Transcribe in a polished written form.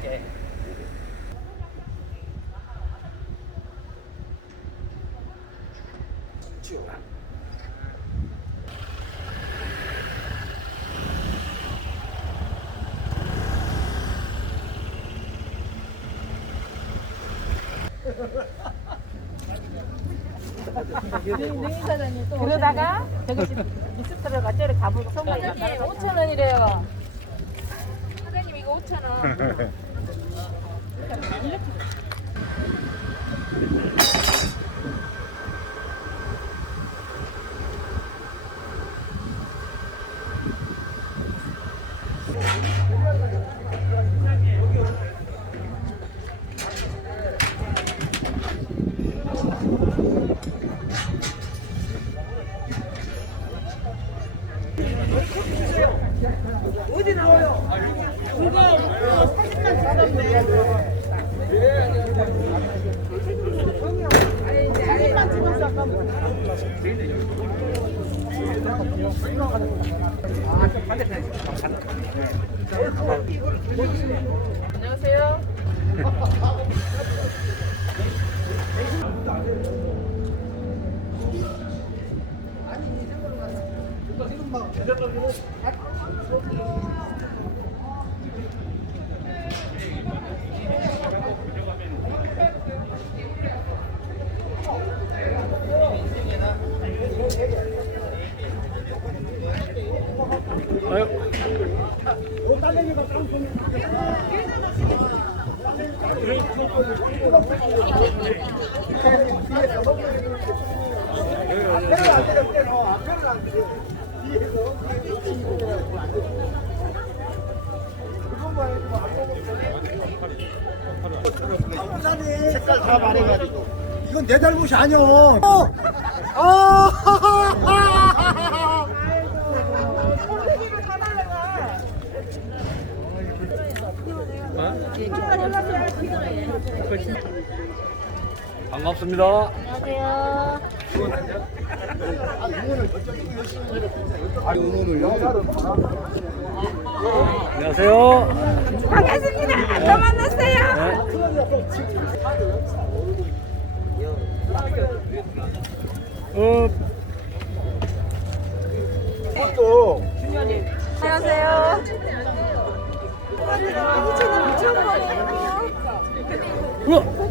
네. 능인 사장님 또 그러다가 저기 미스터가 저리 가보고 성공이 사장님 5,000원이래요. 사장님 이거 5,000원. 어디 나와요? 그거 사진만 찍었네. 사진만 찍었어 아까. 안녕하세요. 앞에를 안 때려 때려. 앞에를 안 때려. 뒤에서 그것만 해도 안 먹으면 색깔 다 말해가지고 이건 내 잘못이 아니야. 반갑습니다. 안녕하세요. 반갑습니다. 또 만났어요. 또 안녕하세요. 우와.